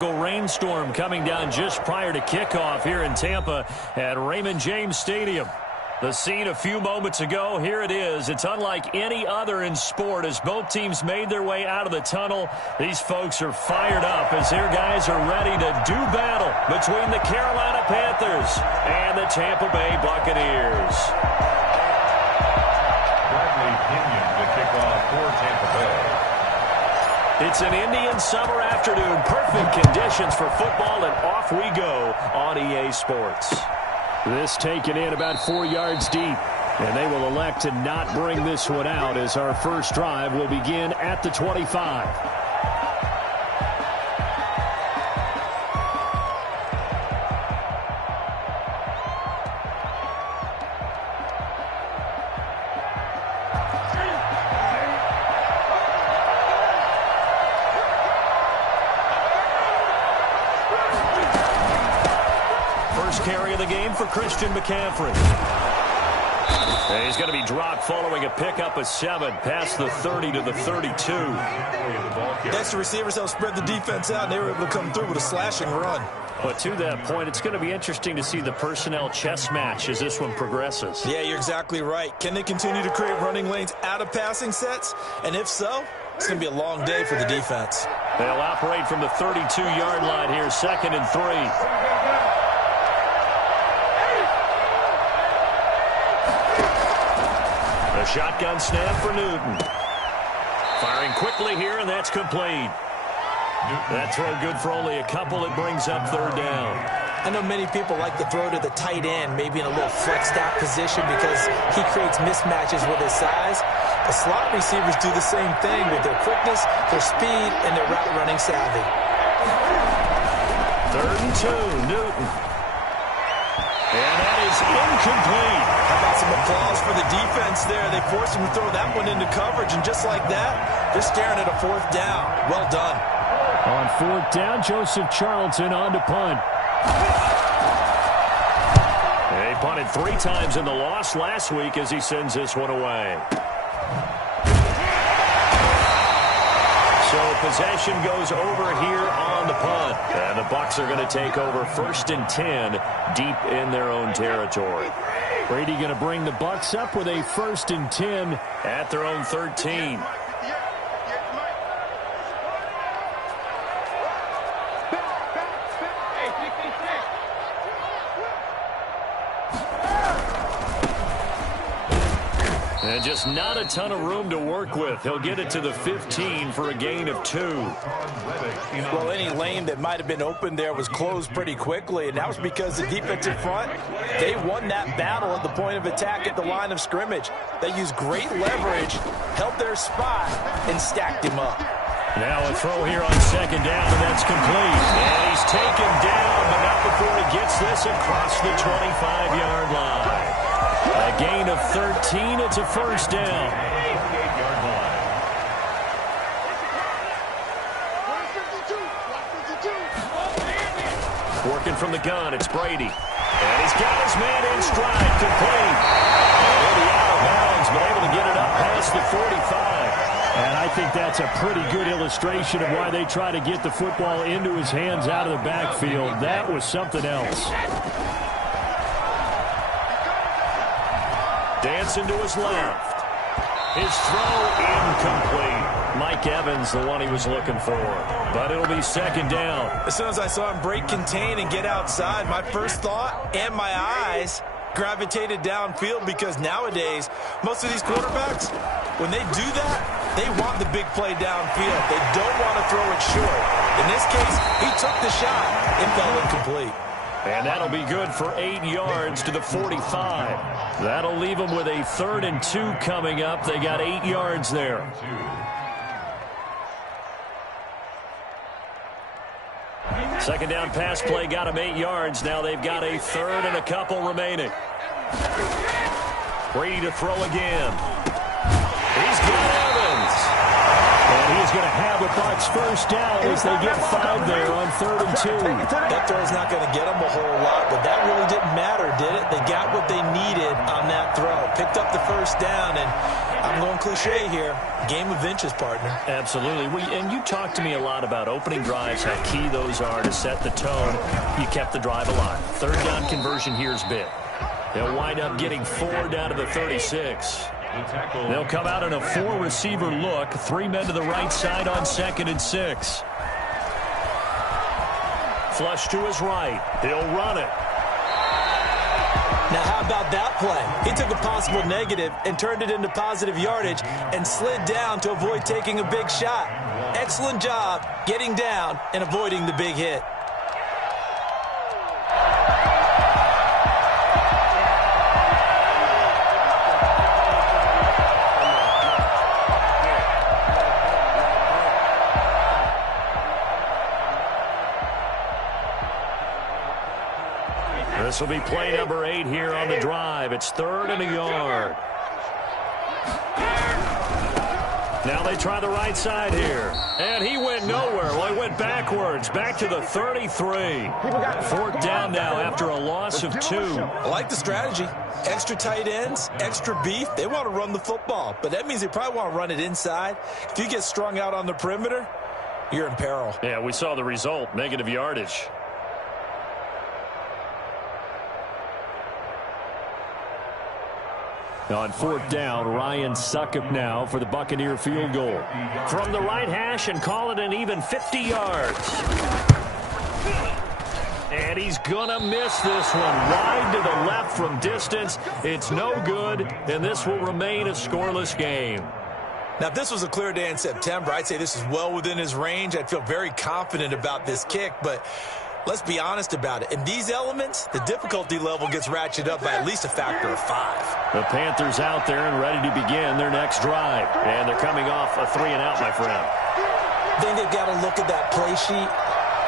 Rainstorm coming down just prior to kickoff here in Tampa at Raymond James Stadium. The scene a few moments ago, here it is. It's unlike any other in sport as both teams made their way out of the tunnel. These folks are fired up as their guys are ready to do battle between the Carolina Panthers and the Tampa Bay Buccaneers. Bradley Pinion to kick off for Tampa Bay. It's an Indian summer afternoon. Perfect conditions for football, and off we go on EA Sports. This taken in about 4 yards deep, and they will elect to not bring this one out as our first drive will begin at the 25. Carry of the game for Christian McCaffrey. He's going to be dropped following a pickup of 7 past the 30 to the 32. Extra receivers helped spread the defense out, and they were able to come through with a slashing run. But to that point, it's going to be interesting to see the personnel chess match as this one progresses. Yeah, you're exactly right. Can they continue to create running lanes out of passing sets? And if so, it's going to be a long day for the defense. They'll operate from the 32-yard line here, 2nd and 3. A shotgun snap for Newton. Firing quickly here, and that's complete. That throw good for only a couple. It brings up 3rd down. I know many people like to throw to the tight end, maybe in a little flexed out position because he creates mismatches with his size. The slot receivers do the same thing with their quickness, their speed, and their route running savvy. 3rd and 2, Newton. And that is incomplete. How about some applause for the defense there? They forced him to throw that one into coverage, and just like that, they're staring at a 4th down. Well done. On 4th down, Joseph Charlton on to punt. They punted 3 times in the loss last week as he sends this one away. So possession goes over here on the punt. And the Bucs are going to take over 1st and 10 deep in their own territory. Brady going to bring the Bucs up with a 1st and 10 at their own 13. And just not a ton of room to work with. He'll get it to the 15 for a gain of 2. Well, any lane that might have been open there was closed pretty quickly, and that was because the defensive front, they won that battle at the point of attack at the line of scrimmage. They used great leverage, held their spot, and stacked him up. Now a throw here on 2nd down, and that's complete. And he's taken down, but not before he gets this across the 25-yard line. A gain of 13. It's a 1st down. Working from the gun, it's Brady. And he's got his man in stride, complete. And he'll be out of bounds, but able to get it up past the 45. And I think that's a pretty good illustration of why they try to get the football into his hands out of the backfield. That was something else. Dancing to his left. His throw incomplete. Mike Evans, the one he was looking for. But it'll be 2nd down. As soon as I saw him break contain and get outside, my first thought and my eyes gravitated downfield because nowadays, most of these quarterbacks, when they do that, they want the big play downfield. They don't want to throw it short. In this case, he took the shot. It fell incomplete. And that'll be good for 8 yards to the 45. That'll leave them with a 3rd and 2 coming up. They got 8 yards there. Second down pass play got them 8 yards. Now they've got a 3rd and a couple remaining. Brady to throw again. He's got Evans. And he's going to have the Bucs 1st down as they get 5 there on 3rd and 2. That throw's not going to get them a whole lot, but that really didn't matter, did it? They got what they needed on that throw. Picked up the 1st down, and I'm going cliche here. Game of inches, partner. Absolutely. And you talked to me a lot about opening drives, how key those are to set the tone. You kept the drive alive. Third down conversion here is big. They'll wind up getting 4 down to the 36. They'll come out in a 4-receiver look. 3 men to the right side on 2nd and 6. Flush to his right. He'll run it. Now, how about that play? He took a possible negative and turned it into positive yardage and slid down to avoid taking a big shot. Excellent job getting down and avoiding the big hit. This will be play number 8 here on the drive. It's 3rd and a yard. Now they try the right side here. And he went nowhere. Well, he went backwards. Back to the 33. 4th down now after a loss of 2. I like the strategy. Extra tight ends, extra beef. They want to run the football. But that means they probably want to run it inside. If you get strung out on the perimeter, you're in peril. Yeah, we saw the result. Negative yardage. On 4th down, Ryan Succop now for the Buccaneer field goal. From the right hash and call it an even 50 yards. And he's going to miss this one. Wide to the left from distance. It's no good, and this will remain a scoreless game. Now, if this was a clear day in September, I'd say this is well within his range. I'd feel very confident about this kick, but let's be honest about it. In these elements, the difficulty level gets ratcheted up by at least a factor of 5. The Panthers out there and ready to begin their next drive. And they're coming off a 3-and-out, my friend. I think they've got to look at that play sheet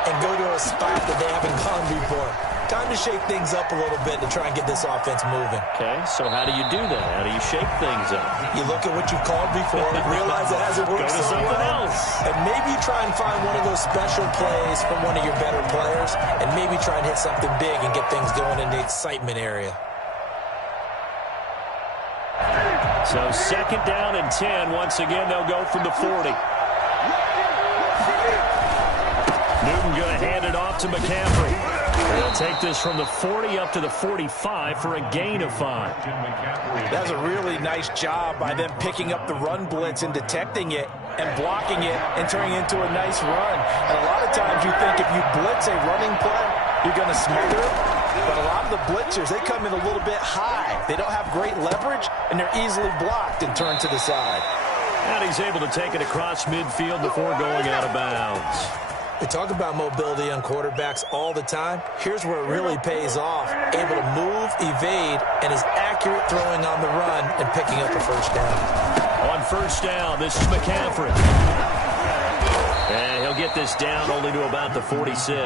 and go to a spot that they haven't gone before. Time to shake things up a little bit to try and get this offense moving. Okay, so how do you do that? How do you shake things up? You look at what you've called before, realize it hasn't worked Go to so something well, else. and maybe try and find one of those special plays from one of your better players, and maybe try and hit something big and get things going in the excitement area. So 2nd down and 10. Once again, they'll go from the 40. Newton going to hand it off to McCaffrey. They'll take this from the 40 up to the 45 for a gain of 5. That's a really nice job by them picking up the run blitz and detecting it and blocking it and turning it into a nice run. And a lot of times you think if you blitz a running play, you're going to smother it. But a lot of the blitzers, they come in a little bit high. They don't have great leverage, and they're easily blocked and turned to the side. And he's able to take it across midfield before going out of bounds. We talk about mobility on quarterbacks all the time. Here's where it really pays off. Able to move, evade, and is accurate throwing on the run and picking up a first down. On 1st down, this is McCaffrey. And he'll get this down only to about the 46.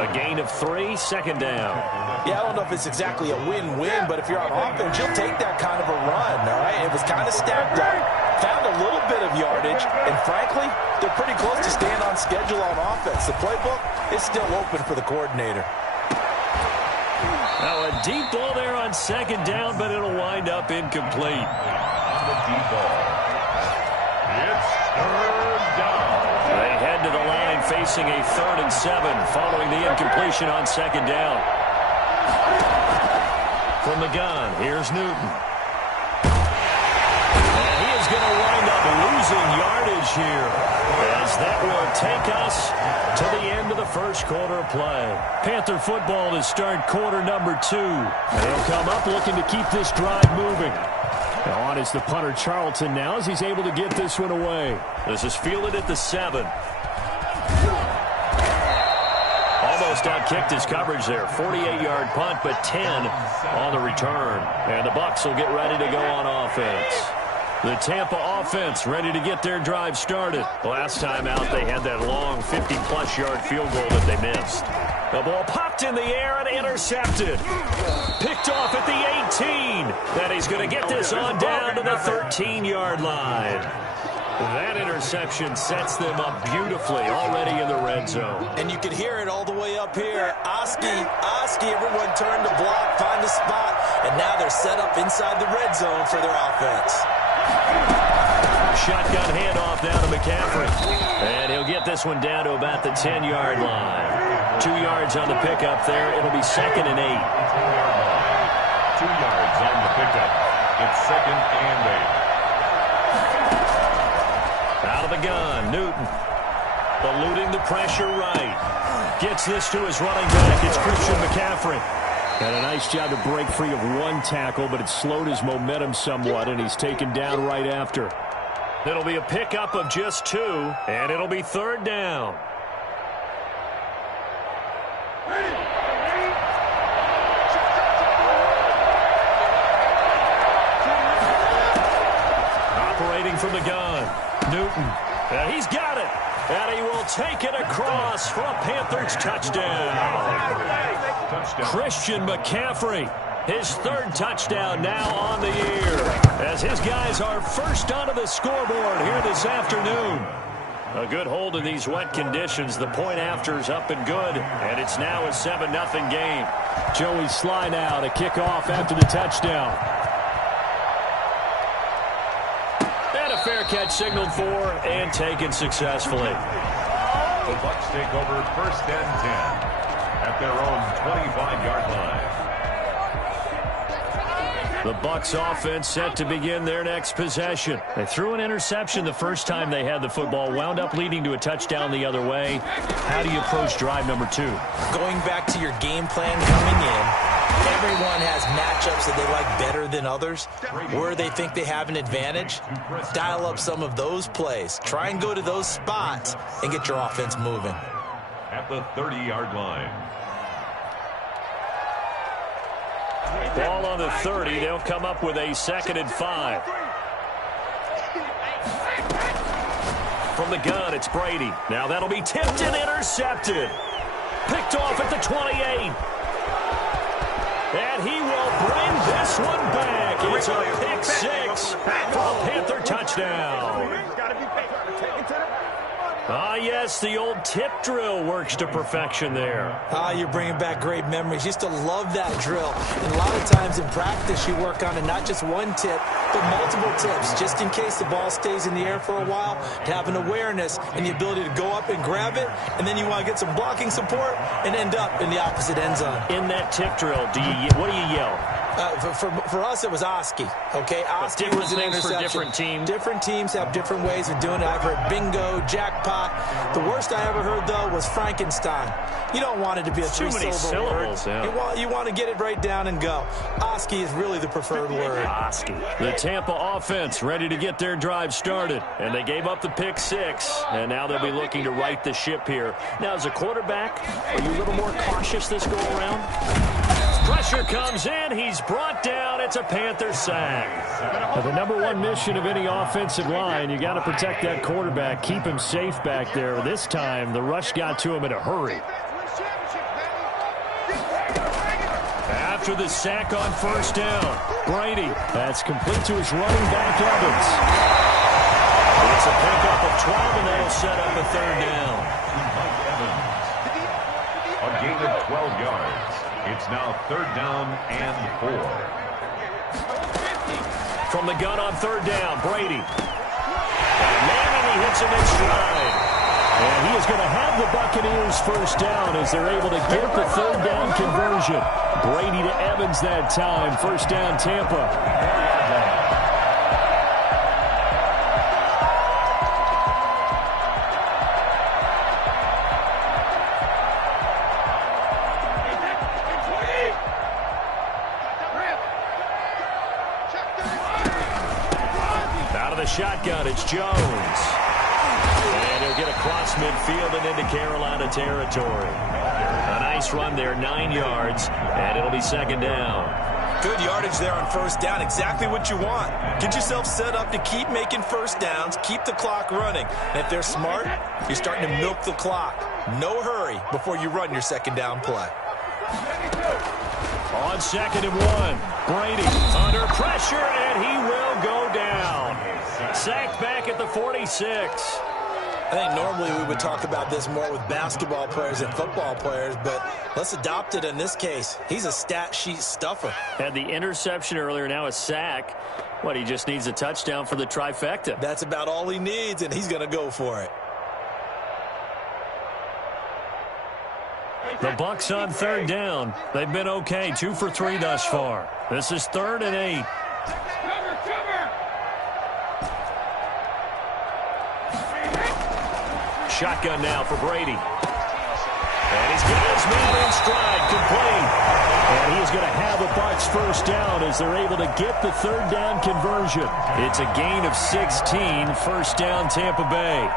A gain of 3, 2nd down. Yeah, I don't know if it's exactly a win-win, but if you're on offense, you'll take that kind of a run, all right? It was kind of stacked up, found a little bit of yardage, and frankly, they're pretty close to staying on schedule on offense. The playbook is still open for the coordinator. Now a deep ball there on 2nd down, but it'll wind up incomplete. On the deep ball. It's 3rd down. They head to the line facing a 3rd and 7 following the incompletion on 2nd down. From the gun, here's Newton. And he is going to wind up losing yardage here, as that will take us to the end of the first quarter of play. Panther football to start quarter number 2. They'll come up looking to keep this drive moving. Now on is the punter Charlton now as he's able to get this one away. This is fielded at the 7. Almost outkicked his coverage there. 48-yard punt, but 10 on the return. And the Bucs will get ready to go on offense. The Tampa offense ready to get their drive started. Last time out, they had that long 50-plus yard field goal that they missed. The ball popped in the air and intercepted. Picked off at the 18. Then he's going to get this on down to the 13-yard line. That interception sets them up beautifully already in the red zone. And you can hear it all the way up here. Oski, everyone turned to block, find a spot, and now they're set up inside the red zone for their offense. Shotgun handoff down to McCaffrey. And he'll get this one down to about the 10-yard line. 2 yards on the pickup there. It'll be 2nd and 8. 2 yards on the pickup. It's 2nd and 8. Out of the gun, Newton. Eluding the pressure right. Gets this to his running back. It's Christian McCaffrey. And a nice job to break free of one tackle, but it slowed his momentum somewhat, and he's taken down right after. It'll be a pickup of just 2, and it'll be 3rd down. Operating from the gun, Newton. And he's got it. And he will take it across for a Panthers touchdown. Christian McCaffrey, his 3rd touchdown now on the year, as his guys are first onto the scoreboard here this afternoon. A good hold in these wet conditions. The point after's up and good, and it's now a 7-0 game. Joey Sly now to kick off after the touchdown. And a fair catch signaled for and taken successfully. The Bucs take over 1st and 10 at their own 25-yard line. The Bucs offense set to begin their next possession. They threw an interception the first time they had the football, wound up leading to a touchdown the other way. How do you approach drive number 2? Going back to your game plan coming in, everyone has matchups that they like better than others. Where they think they have an advantage, dial up some of those plays. Try and go to those spots and get your offense moving. At the 30-yard line. Ball on the 30. They'll come up with a 2nd and 5. From the gun, it's Brady. Now that'll be tipped and intercepted. Picked off at the 28. And he will bring this one back. It's a pick 6 for a Panther touchdown. Ah, yes, the old tip drill works to perfection there. You're bringing back great memories. Used to love that drill. And a lot of times in practice, you work on it, not just one tip, but multiple tips, just in case the ball stays in the air for a while, to have an awareness and the ability to go up and grab it, and then you want to get some blocking support and end up in the opposite end zone. In that tip drill, what do you yell? For us, it was Oski. Okay, Oski was an interception. For different teams. Different teams have different ways of doing it. I've heard bingo, jackpot. The worst I ever heard, though, was Frankenstein. You don't want it to be a three-syllable word. Yeah. You want to get it right down and go. Oski is really the preferred word. Oski. The Tampa offense ready to get their drive started, and they gave up the pick 6, and now they'll be looking to right the ship here. Now, as a quarterback, are you a little more cautious this go-around? Pressure comes in. He's brought down. It's a Panther sack. Now, the #1 mission of any offensive line, you got to protect that quarterback, keep him safe back there. This time, the rush got to him in a hurry. After the sack on 1st down, Brady. That's complete to his running back, Evans. It's a pickup of 12, and that'll set up a 3rd down. A gain of 12 yards. It's now 3rd down and 4. From the gun on 3rd down, Brady. And Manning, he hits him in stride. And he is going to have the Buccaneers 1st down as they're able to get the 3rd down conversion. Brady to Evans that time. 1st down, Tampa. Shotgun, it's Jones. And he'll get across midfield and into Carolina territory. A nice run there, 9 yards, and it'll be 2nd down. Good yardage there on 1st down, exactly what you want. Get yourself set up to keep making 1st downs, keep the clock running. And if they're smart, you're starting to milk the clock. No hurry before you run your 2nd down play. On 2nd and 1, Brady under pressure, and he will go down. Sacked back at the 46. I think normally we would talk about this more with basketball players than football players, but let's adopt it in this case. He's a stat sheet stuffer. Had the interception earlier, now a sack. What, he just needs a touchdown for the trifecta. That's about all he needs, and he's going to go for it. The Bucs on third down. They've been okay, 2 for 3 thus far. This is 3rd and 8. Shotgun now for Brady. And he's got his man in stride, complete. And he is going to have a Bucs first down as they're able to get the third down conversion. It's a gain of 16, first down Tampa Bay.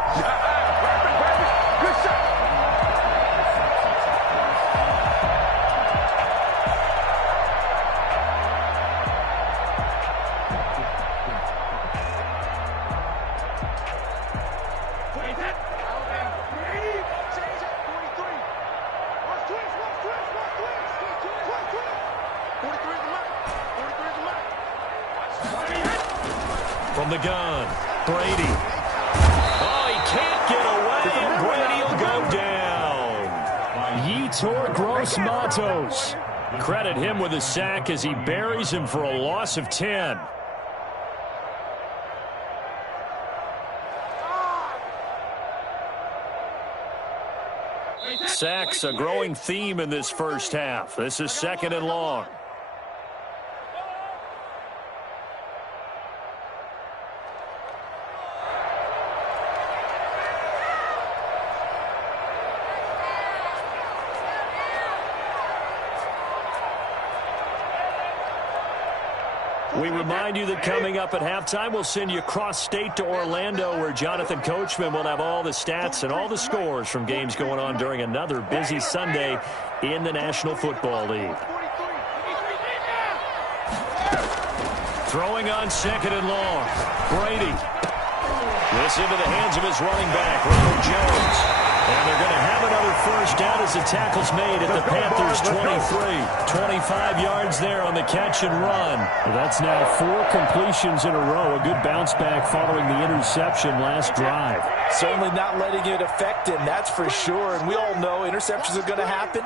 From the gun, Brady. Oh, he can't get away. Brady will go down. Yetur Gross-Matos. Credit him with a sack as he buries him for a loss of 10. Sacks, a growing theme in this first half. This is 2nd and long. We remind you that coming up at halftime, we'll send you cross-state to Orlando, where Jonathan Coachman will have all the stats and all the scores from games going on during another busy Sunday in the National Football League. Throwing on 2nd and long. Brady. This into the hands of his running back, Ronald Jones. And they're going to have another first down as the tackle's made at the Panthers' 23. 25 yards there on the catch and run. That's now 4 completions in a row. A good bounce back following the interception last drive. Certainly not letting it affect him, that's for sure. And we all know interceptions are going to happen.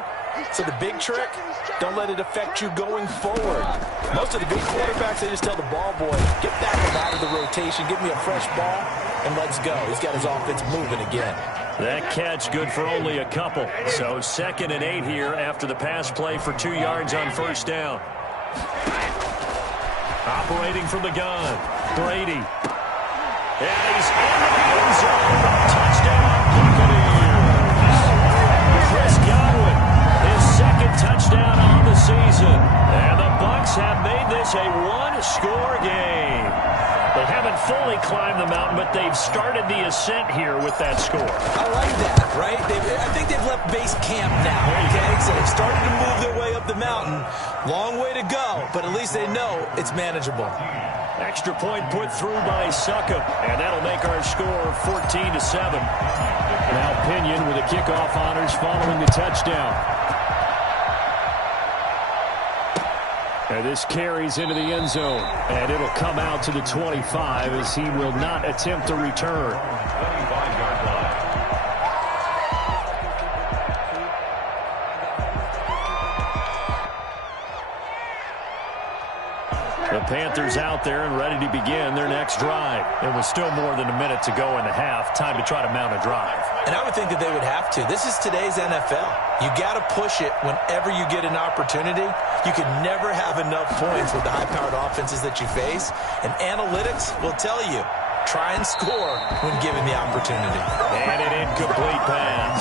So the big trick, don't let it affect you going forward. Most of the good quarterbacks, they just tell the ball boy, get that one out of the rotation, give me a fresh ball, and let's go. He's got his offense moving again. That catch good for only a couple. So 2nd and 8 here after the pass play for 2 yards on first down. Operating from the gun, Brady. And he's in the end zone. Touchdown, Buccaneers. Chris Godwin, his 2nd touchdown on the season. And the Bucs have made this a one-score game. They haven't fully climbed the mountain, but they've started the ascent here with that score. I like that, right? I think they've left base camp now, okay? So they've started to move their way up the mountain. Long way to go, but at least they know it's manageable. Extra point put through by Succop, and that'll make our score 14-7. Now Pinion with the kickoff honors following the touchdown. And this carries into the end zone. And it'll come out to the 25 as he will not attempt a return. 25-yard line. The Panthers out there and ready to begin their next drive. It was still more than a minute to go in the half. Time to try to mount a drive. And I would think that they would have to. This is today's NFL. You got to push it whenever you get an opportunity. You can never have enough points with the high-powered offenses that you face. And analytics will tell you, try and score when given the opportunity. And an incomplete pass.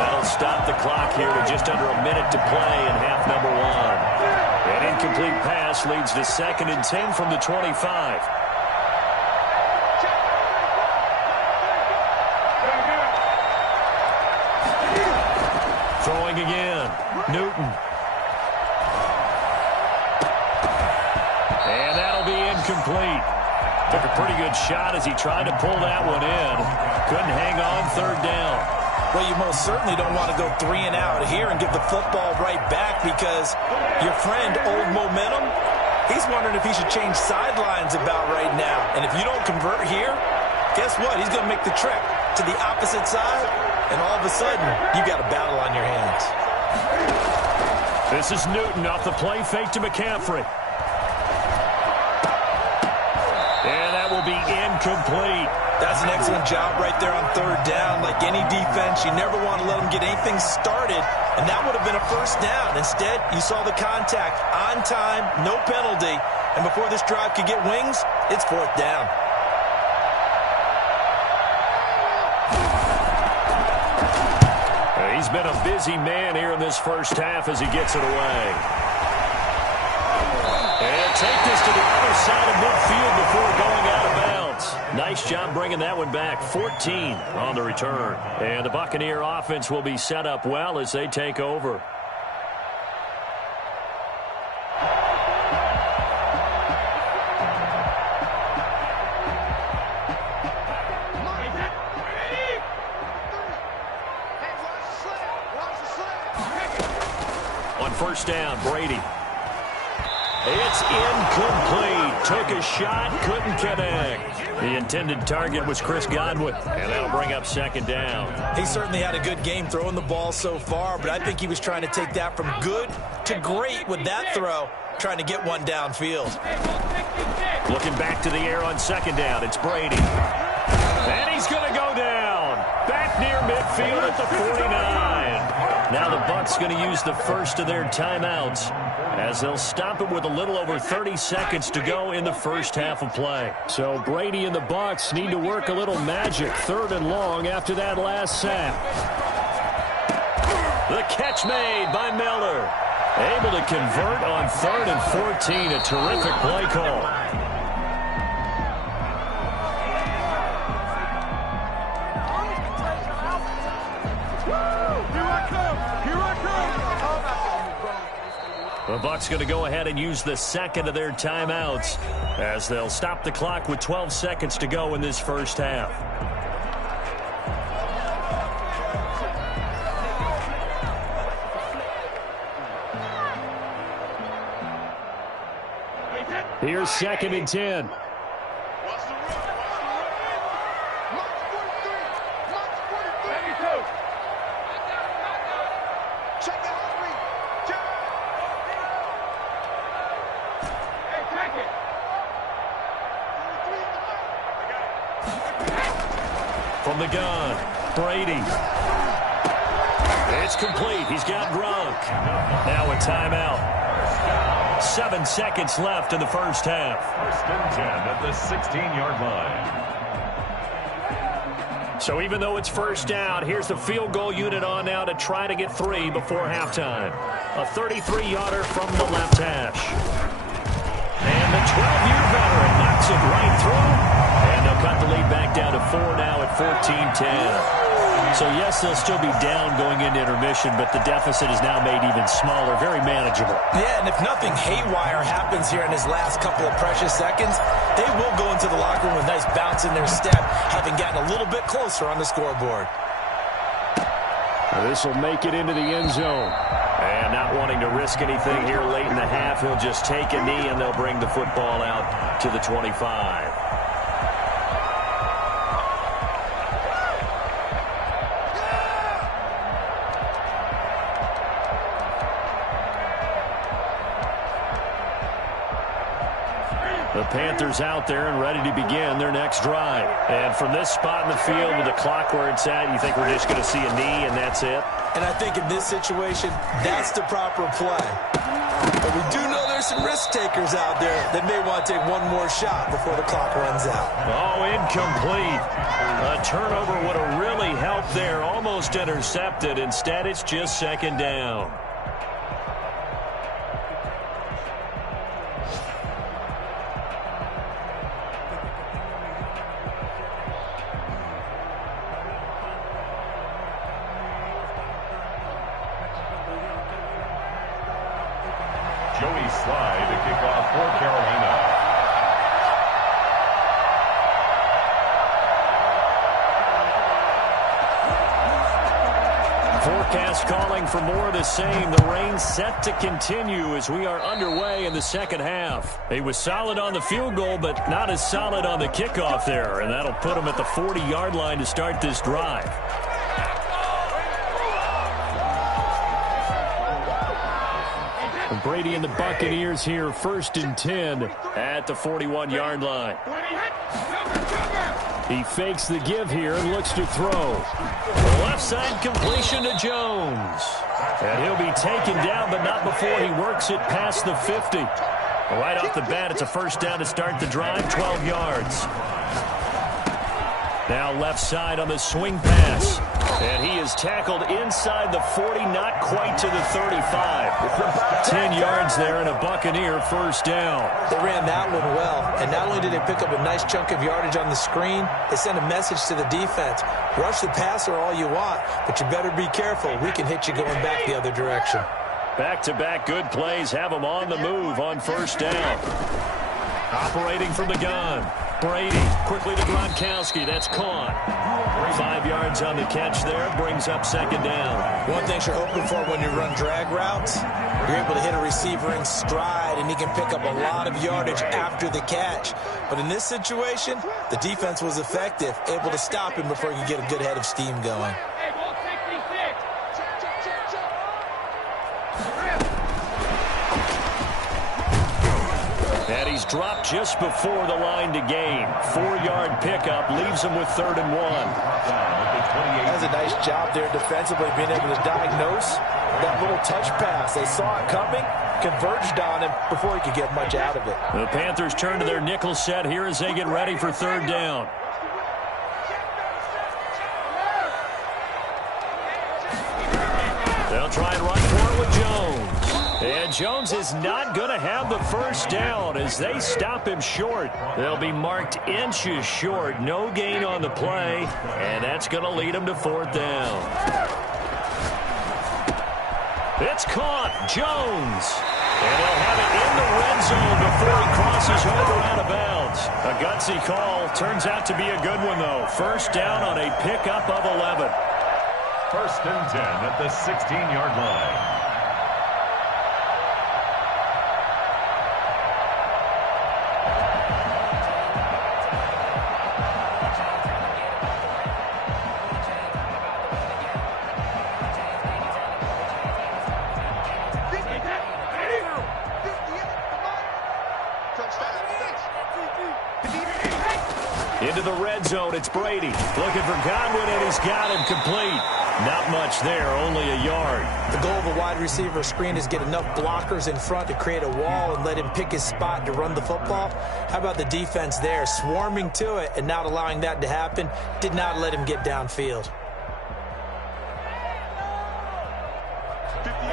That'll stop the clock here with just under a minute to play in half number 1. An incomplete pass leads to 2nd and 10 from the 25. Throwing again. Newton. And that'll be incomplete. Took a pretty good shot as he tried to pull that one in. Couldn't hang on 3rd down. Well, you most certainly don't want to go 3 and out here and give the football right back because your friend, Old Momentum, He's wondering if he should change sidelines about right now. And if you don't convert here, guess what? He's going to make the trek to the opposite side, and all of a sudden, you've got a battle on your hands. This is Newton off the play fake to McCaffrey. And that will be incomplete. That's an excellent job right there on third down. Like any defense, you never want to let them get anything started, and that would have been a first down. Instead, you saw the contact on time, no penalty, and before this drive could get wings, it's fourth down. He's been a busy man here in this first half as he gets it away. And take this to the other side of midfield before going out of bounds. Nice job bringing that one back. 14 on the return. And the Buccaneer offense will be set up well as they take over. On first down, Brady. It's incomplete. Took a shot, couldn't connect. The intended target was Chris Godwin, and that'll bring up second down. He certainly had a good game throwing the ball so far, but I think he was trying to take that from good to great with that throw, trying to get one downfield. Looking back to the air on second down, it's Brady. And he's going to go down. Back near midfield at the 49. Now the Bucs going to use the first of their timeouts as they'll stop it with a little over 30 seconds to go in the first half of play. So Brady and the Bucs need to work a little magic. Third and long after that last sack. The catch made by Miller. Able to convert on 3rd and 14. A terrific play call. The Bucs going to go ahead and use the second of their timeouts as they'll stop the clock with 12 seconds to go in this first half. Here's 2nd and 10. From the gun, Brady. It's complete. He's got Gronk. Now a timeout. 7 seconds left in the first half. First and 10 at the 16-yard line. So even though it's first down, here's the field goal unit on now to try to get 3 before halftime. A 33-yarder from the left hash. And the 12-year veteran knocks it right through. And they'll cut the lead back down to 4 now at 14-10. So, yes, they'll still be down going into intermission, but the deficit is now made even smaller, very manageable. Yeah, and if nothing haywire happens here in his last couple of precious seconds, they will go into the locker room with a nice bounce in their step, having gotten a little bit closer on the scoreboard. This will make it into the end zone. And not wanting to risk anything here late in the half, he'll just take a knee, and they'll bring the football out to the 25. The Panthers out there and ready to begin their next drive. And from this spot in the field with the clock where it's at, you think we're just going to see a knee and that's it? And I think in this situation, that's the proper play. But we do know there's some risk takers out there that may want to take one more shot before the clock runs out. Oh, incomplete. A turnover would have really helped there. Almost intercepted. Instead, it's just second down. Slide to kick off for Carolina. Forecast calling for more of the same. The rain set to continue as we are underway in the second half. He was solid on the field goal, but not as solid on the kickoff there, and that'll put him at the 40-yard line to start this drive. And Brady and the Buccaneers here, 1st and 10 at the 41-yard line. He fakes the give here and looks to throw. Left side completion to Jones. And he'll be taken down, but not before he works it past the 50. Right off the bat, it's a first down to start the drive, 12 yards. Now left side on the swing pass. And he is tackled inside the 40, not quite to the 35. 10 yards there and a Buccaneer first down. They ran that one well, and not only did they pick up a nice chunk of yardage on the screen, they sent a message to the defense. Rush the passer all you want, but you better be careful. We can hit you going back the other direction. Back-to-back good plays have them on the move on first down. Operating from the gun. Brady quickly to Gronkowski. That's caught. 5 yards on the catch there. Brings up second down. One thing you're hoping for when you run drag routes, you're able to hit a receiver in stride, and he can pick up a lot of yardage after the catch. But in this situation, the defense was effective, able to stop him before he could get a good head of steam going. And he's dropped just before the line to gain. 4-yard pickup leaves him with 3rd and 1. That's a nice job there defensively, being able to diagnose that little touch pass. They saw it coming, converged on him before he could get much out of it. The Panthers turn to their nickel set here as they get ready for 3rd down. They'll try and run for it with Jones. And Jones is not going to have the first down as they stop him short. They'll be marked inches short. No gain on the play, and that's going to lead them to 4th down. It's caught. Jones. And he'll have it in the red zone before he crosses over out of bounds. A gutsy call. Turns out to be a good one, though. First down on a pickup of 11. 1st and 10 at the 16-yard line. Into the red zone, it's Brady. Looking for Godwin, and he's got him complete. Not much there, only a yard. The goal of a wide receiver screen is get enough blockers in front to create a wall and let him pick his spot to run the football. How about the defense there, swarming to it and not allowing that to happen? Did not let him get downfield.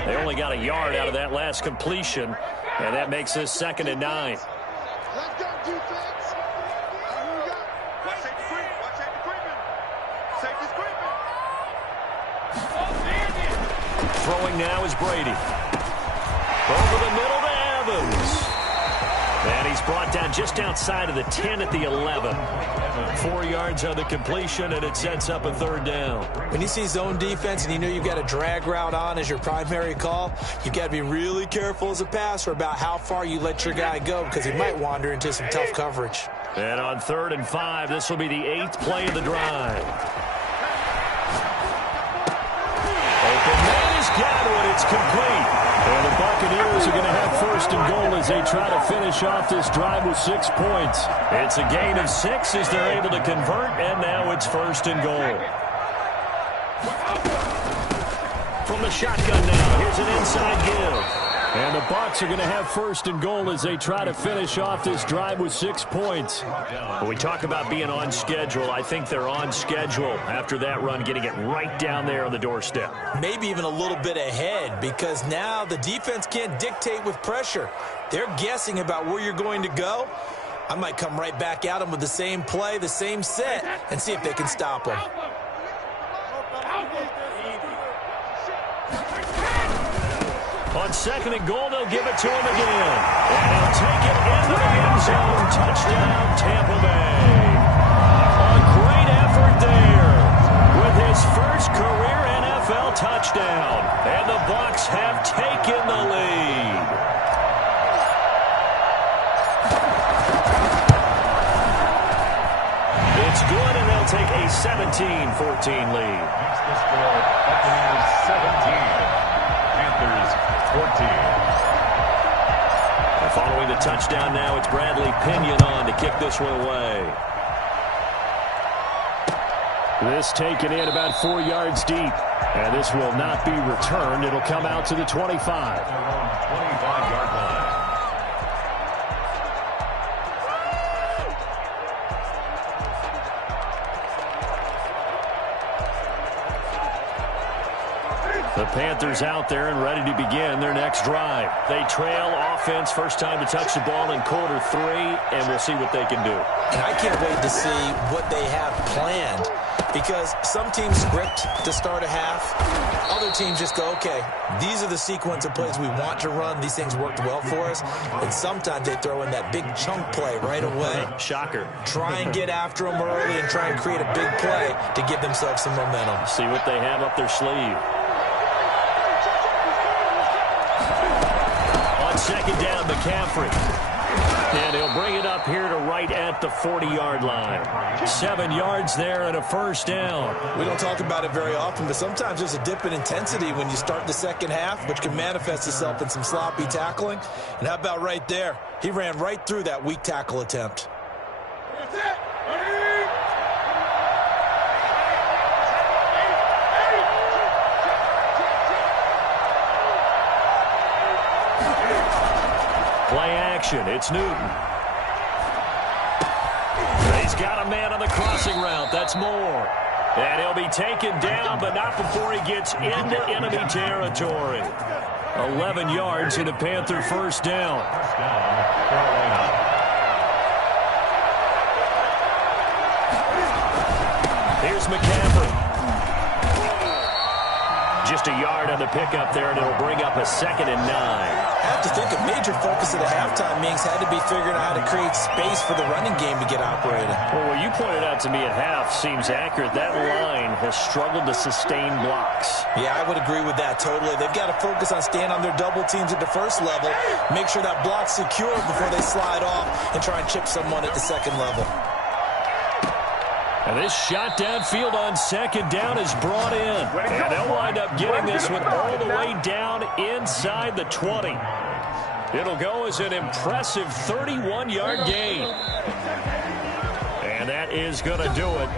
They only got a yard out of that last completion, and that makes this 2nd and 9. Let's go, defense. Throwing now is Brady. Over the middle to Evans. And he's brought down just outside of the 10 at the 11. 4 yards on the completion, and it sets up a 3rd down. When you see zone defense and you know you've got a drag route on as your primary call, you've got to be really careful as a passer about how far you let your guy go because he might wander into some tough coverage. And on 3rd and 5, this will be the 8th play of the drive. Open man is Godwin. It's complete. And the Buccaneers are going to have 1st and goal as they try to finish off this drive with 6 points. It's a gain of 6 as they're able to convert, and now it's 1st and goal. From the shotgun now, here's an inside give. And the Bucs are going to have 1st and goal as they try to finish off this drive with 6 points. When we talk about being on schedule, I think they're on schedule after that run, getting it right down there on the doorstep. Maybe even a little bit ahead because now the defense can't dictate with pressure. They're guessing about where you're going to go. I might come right back at them with the same play, the same set, and see if they can stop them. On 2nd and goal, they'll give it to him again. And he'll take it into the end zone. Touchdown, Tampa Bay. A great effort there with his first career NFL touchdown. And the Bucs have taken the lead. It's good, and they'll take a 17-14 lead. Makes the score Buccaneers 17, Panthers 14. And following the touchdown now, it's Bradley Pinion on to kick this one away. This taken in about 4 yards deep. And this will not be returned. It'll come out to the 25. 25-yard line. The Panthers out there and ready to begin their next drive. They trail offense, first time to touch the ball in quarter 3, and we'll see what they can do. And I can't wait to see what they have planned, because some teams script to start a half. Other teams just go, okay, these are the sequence of plays we want to run. These things worked well for us. And sometimes they throw in that big chunk play right away. Shocker. Try and get after them early and try and create a big play to give themselves some momentum. See what they have up their sleeve. On second down, McCaffrey. And he'll bring it up here to right at the 40-yard line. 7 yards there and a first down. We don't talk about it very often, but sometimes there's a dip in intensity when you start the second half, which can manifest itself in some sloppy tackling. And how about right there? He ran right through that weak tackle attempt. Play action. It's Newton. He's got a man on the crossing route. That's Moore. And he'll be taken down, but not before he gets into enemy territory. 11 yards and a Panther first down. Here's McCaffrey. Just a yard on the pickup there, and it'll bring up a 2nd and 9. I have to think a major focus of the halftime meetings had to be figuring out how to create space for the running game to get operated. Well, what you pointed out to me at half seems accurate. That line has struggled to sustain blocks. Yeah, I would agree with that totally. They've got to focus on staying on their double teams at the first level, make sure that block's secure before they slide off and try and chip someone at the second level. And this shot downfield on second down is brought in. And they'll wind up getting this one all the way down inside the 20. It'll go as an impressive 31-yard gain. And that is going to do it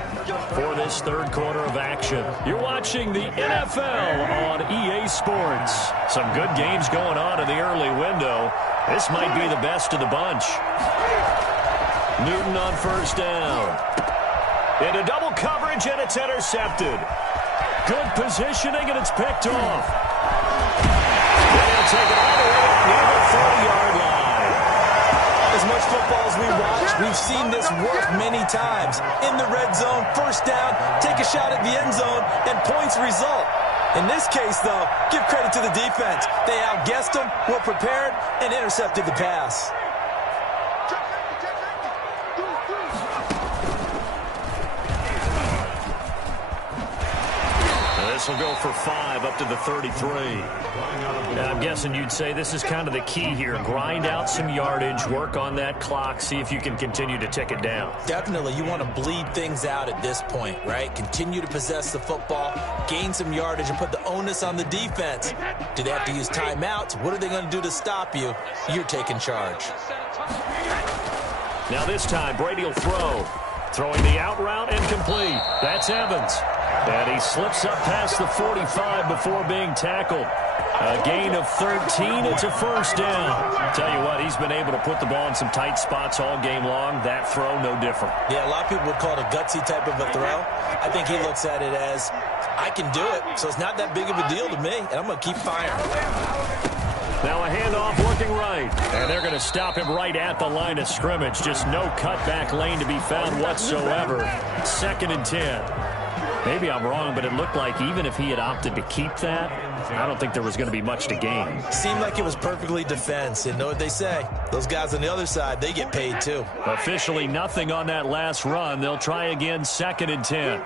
for this third quarter of action. You're watching the NFL on EA Sports. Some good games going on in the early window. This might be the best of the bunch. Newton on first down. Into double coverage, and it's intercepted. Good positioning, and it's picked off. And he'll take it all the way up near the 30-yard line. As much football as we watch, we've seen this work many times. In the red zone, first down, take a shot at the end zone, and points result. In this case, though, give credit to the defense. They outguessed them, were prepared, and intercepted the pass. This will go for 5 up to the 33. Now, I'm guessing you'd say this is kind of the key here. Grind out some yardage, work on that clock, see if you can continue to tick it down. Definitely. You want to bleed things out at this point, right? Continue to possess the football, gain some yardage, and put the onus on the defense. Do they have to use timeouts? What are they going to do to stop you? You're taking charge. Now this time, Brady will throw. Throwing the out route and complete. That's Evans. And he slips up past the 45 before being tackled. A gain of 13. It's a first down. Tell you what, he's been able to put the ball in some tight spots all game long. That throw, no different. Yeah, a lot of people would call it a gutsy type of a throw. I think he looks at it as, I can do it, so it's not that big of a deal to me, and I'm going to keep firing. Now a handoff looking right. And they're going to stop him right at the line of scrimmage. Just no cutback lane to be found whatsoever. 2nd and 10. Maybe I'm wrong, but it looked like even if he had opted to keep that, I don't think there was going to be much to gain. Seemed like it was perfectly defense. And know what they say? Those guys on the other side, they get paid too. Officially nothing on that last run. They'll try again 2nd and 10.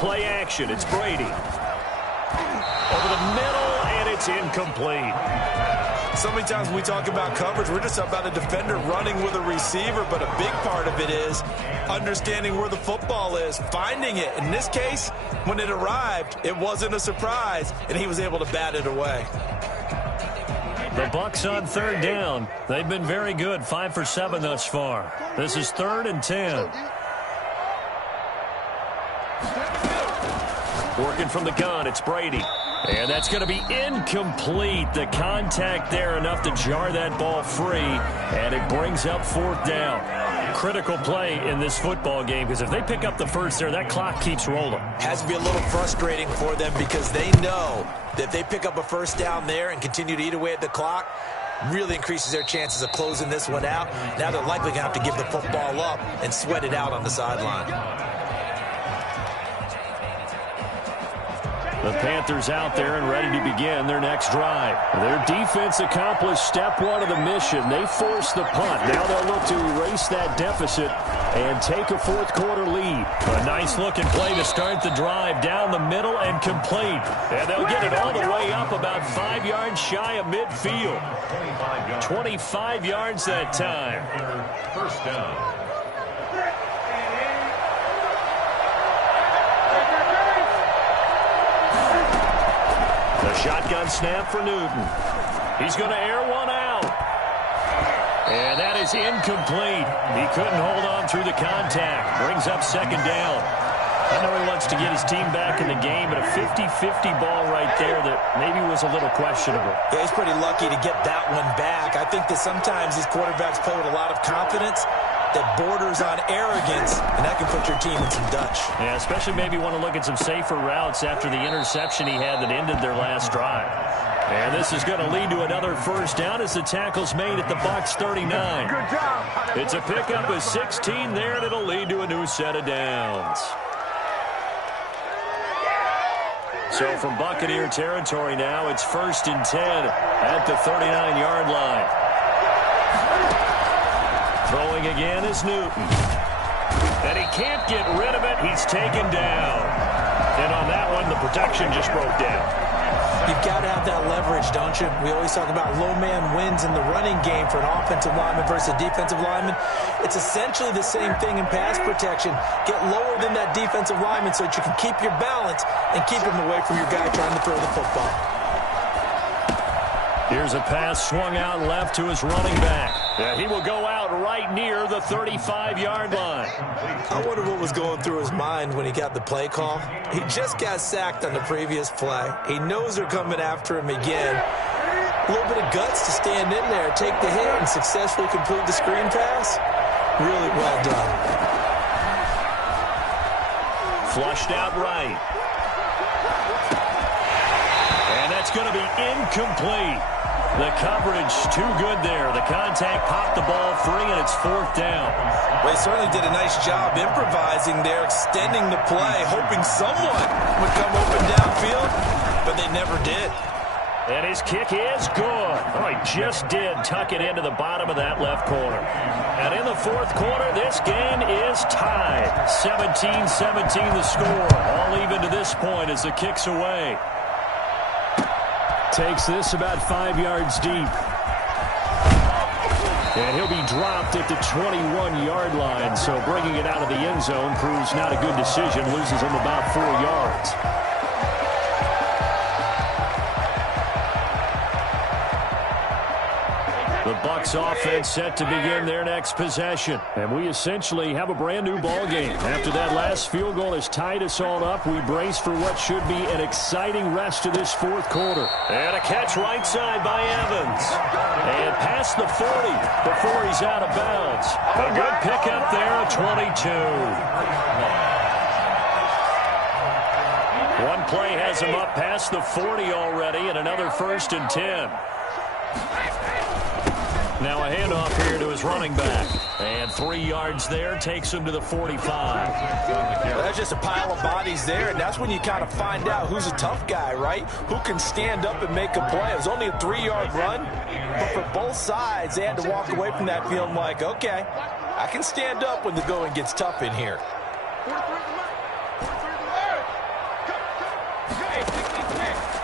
play action. It's Brady. Over the middle, and it's incomplete. So many times when we talk about coverage, we're just about a defender running with a receiver, but a big part of it is understanding where the football is, finding it. In this case, when it arrived, it wasn't a surprise, and he was able to bat it away. The Bucs on third down. They've been very good, 5 for 7 thus far. This is 3rd and 10. Working from the gun, it's Brady. And that's going to be incomplete. The contact there enough to jar that ball free, and it brings up 4th down. Critical play in this football game, because if they pick up the first there, that clock keeps rolling. Has to be a little frustrating for them because they know that if they pick up a first down there and continue to eat away at the clock, really increases their chances of closing this one out. Now they're likely going to have to give the football up and sweat it out on the sideline. The Panthers out there and ready to begin their next drive. Their defense accomplished step 1 of the mission. They forced the punt. Now they'll look to erase that deficit and take a 4th quarter lead. A nice looking play to start the drive down the middle and complete. And they'll get it all the way up about 5 yards shy of midfield. 25 yards that time. First down. The shotgun snap for Newton. He's going to air one out. And that is incomplete. He couldn't hold on through the contact. Brings up 2nd down. I know he wants to get his team back in the game, but a 50-50 ball right there that maybe was a little questionable. Yeah, he's pretty lucky to get that one back. I think that sometimes these quarterbacks play with a lot of confidence that borders on arrogance, and that can put your team in some Dutch. Yeah, especially maybe want to look at some safer routes after the interception he had that ended their last drive. And this is going to lead to another first down as the tackle's made at the Bucs 39. Good job. It's a pickup of 16 there, and it'll lead to a new set of downs. So from Buccaneer territory now, it's 1st and 10 at the 39-yard line. Throwing again is Newton. And he can't get rid of it. He's taken down. And on that one, the protection just broke down. You've got to have that leverage, don't you? We always talk about low man wins in the running game for an offensive lineman versus a defensive lineman. It's essentially the same thing in pass protection. Get lower than that defensive lineman so that you can keep your balance and keep him away from your guy trying to throw the football. Here's a pass swung out left to his running back. Yeah, he will go out right near the 35-yard line. I wonder what was going through his mind when he got the play call. He just got sacked on the previous play. He knows they're coming after him again. A little bit of guts to stand in there, take the hit, and successfully complete the screen pass. Really well done. Flushed out right. And that's going to be incomplete. The coverage too good there. The contact popped the ball free, and it's 4th down. Well, they certainly did a nice job improvising there, extending the play, hoping someone would come open downfield, but they never did. And his kick is good. Oh, he just did tuck it into the bottom of that left corner. And in the 4th quarter, this game is tied. 17-17 the score. All even to this point as the kick's away. Takes this about 5 yards deep. And he'll be dropped at the 21-yard line. So bringing it out of the end zone proves not a good decision. Loses him about 4 yards. The Bucs offense set to begin their next possession. And we essentially have a brand new ball game. After that last field goal has tied us all up, we brace for what should be an exciting rest of this 4th quarter. And a catch right side by Evans. And past the 40 before he's out of bounds. A good pickup there at 22. One play has him up past the 40 already, and another 1st and 10. Now a handoff here to his running back. And 3 yards there takes him to the 45. Well, that's just a pile of bodies there, and that's when you kind of find out who's a tough guy, right? Who can stand up and make a play. It was only a 3-yard run, but for both sides, they had to walk away from that feeling like, okay, I can stand up when the going gets tough in here.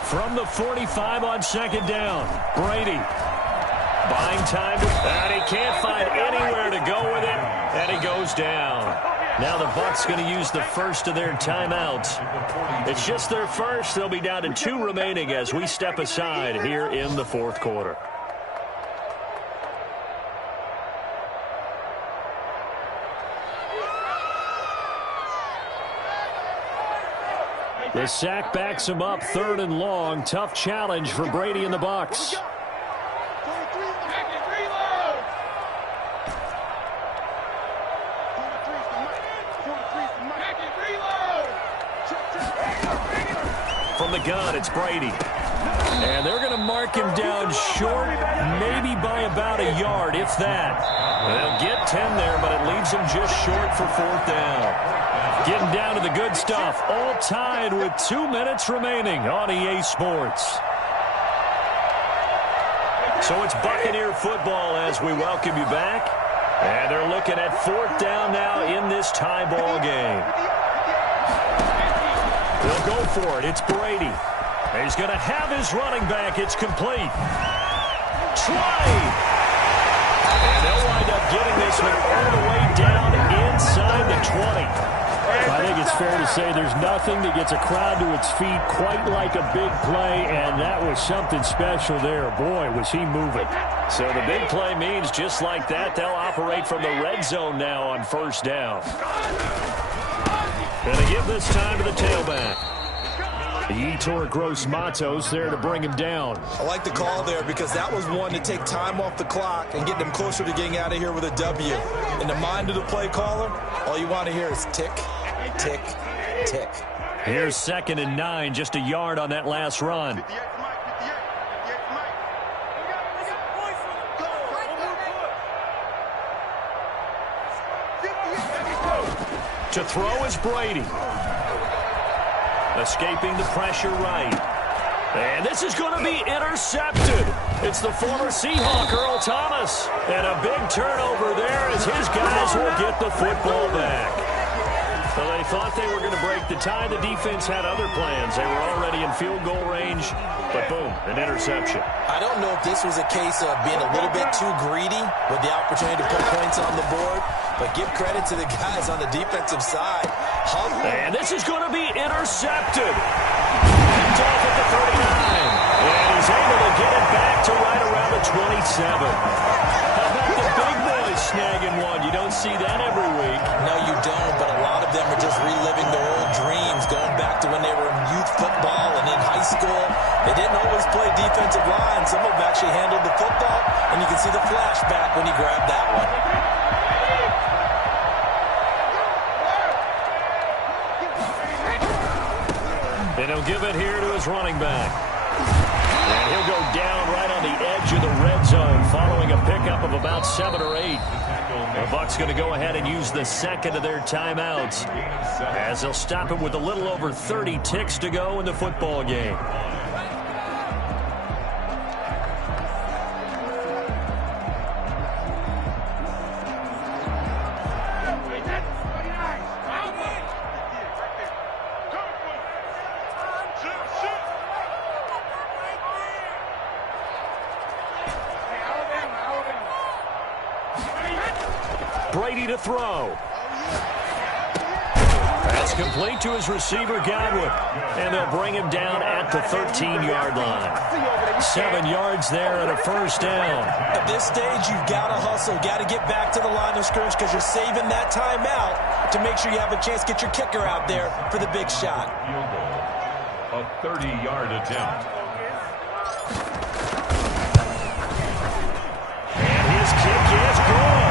From the 45 on second down. Brady buying time, and he can't find anywhere to go with it, and he goes down. Now the Bucs going to use the first of their timeouts. It's just their first. They'll be down to 2 remaining as we step aside here in the fourth quarter. The sack backs him up, 3rd and long. Tough challenge for Brady and the Bucs. From the gun, it's Brady. And they're going to mark him down short, maybe by about a yard, if that. They'll get 10 there, but it leaves them just short for 4th down. Getting down to the good stuff, all tied with 2 minutes remaining on EA Sports. So it's Buccaneer football as we welcome you back. And they're looking at 4th down now in this tie ball game. They'll go for it. It's Brady. He's going to have his running back. It's complete. Try. And they'll wind up getting this one all the way down inside the 20. I think it's fair to say there's nothing that gets a crowd to its feet quite like a big play, and that was something special there. Boy, was he moving. So the big play means just like that, they'll operate from the red zone now on 1st down. And they give this time to the tailback. The Yetur Gross Matos there to bring him down. I like the call there because that was one to take time off the clock and get them closer to getting out of here with a W. In the mind of the play caller, all you want to hear is tick, tick, tick. Here's 2nd and 9, just a yard on that last run. To throw is Brady. Escaping the pressure right. And this is going to be intercepted. It's the former Seahawk, Earl Thomas. And a big turnover there as his guys will get the football back. Well, they thought they were going to break the tie. The defense had other plans. They were already in field goal range. But boom, an interception. I don't know if this was a case of being a little bit too greedy with the opportunity to put points on the board. But give credit to the guys on the defensive side. And this is going to be intercepted. Picked off at the 39. And he's able to get it back to right around the 27. How about the big boys snagging one? You don't see that every week. No, you don't, but a lot of them are just reliving their old dreams, going back to when they were in youth football and in high school. They didn't always play defensive line. Some of them actually handled the football, and you can see the flashback when he grabbed that one. And he'll give it here to his running back. And he'll go down right on the edge of the red zone following a pickup of about 7 or 8. The Bucs going to go ahead and use the 2nd of their timeouts as they'll stop it with a little over 30 ticks to go in the football game. Brady to throw. That's complete to his receiver, Godwin. And they'll bring him down at the 13-yard line. 7 yards there and a 1st down. At this stage, you've got to hustle. Got to get back to the line of scrimmage because you're saving that timeout to make sure you have a chance to get your kicker out there for the big shot. Field goal, a 30-yard attempt. And his kick is good.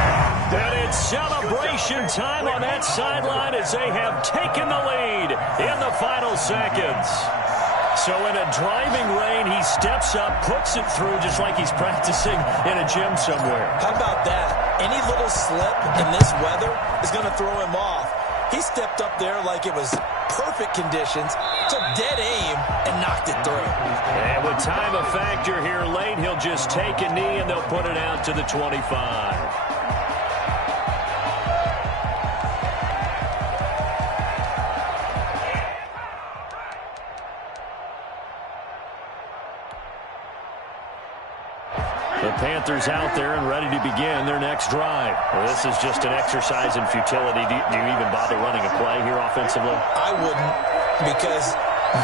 And it's celebration time on that sideline as they have taken the lead in the final seconds. So in a driving rain, he steps up, puts it through just like he's practicing in a gym somewhere. How about that? Any little slip in this weather is going to throw him off. He stepped up there like it was perfect conditions, took dead aim, and knocked it through. And with time a factor here late, he'll just take a knee and they'll put it out to the 25. The Panthers out there and ready to begin their next drive. Well, this is just an exercise in futility. Do you even bother running a play here offensively? I wouldn't, because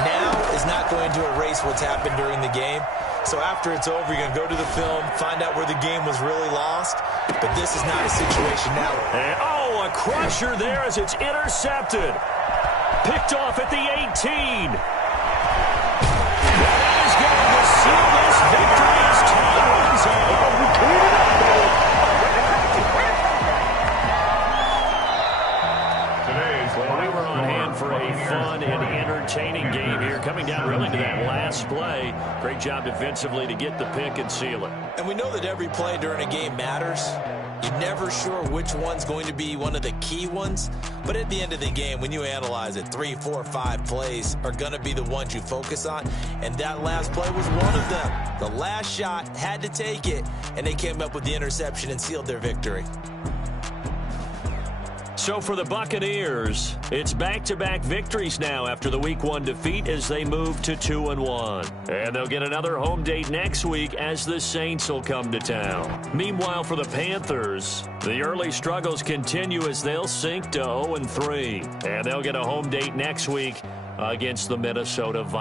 now is not going to erase what's happened during the game. So after it's over, you're going to go to the film, find out where the game was really lost. But this is not a situation now. And, a crusher there as it's intercepted. Picked off at the 18. That is going to seal this victory as time runs out. Well, we were on hand for a fun and entertaining game here, coming down really to that last play. Great job defensively to get the pick and seal it. And we know that every play during a game matters. You're never sure which one's going to be one of the key ones. But at the end of the game, when you analyze it, 3, 4, 5 plays are going to be the ones you focus on. And that last play was one of them. The last shot had to take it, and they came up with the interception and sealed their victory. So for the Buccaneers, it's back-to-back victories now after the Week 1 defeat as they move to 2-1. And they'll get another home date next week as the Saints will come to town. Meanwhile, for the Panthers, the early struggles continue as they'll sink to 0-3. And they'll get a home date next week against the Minnesota Vikings.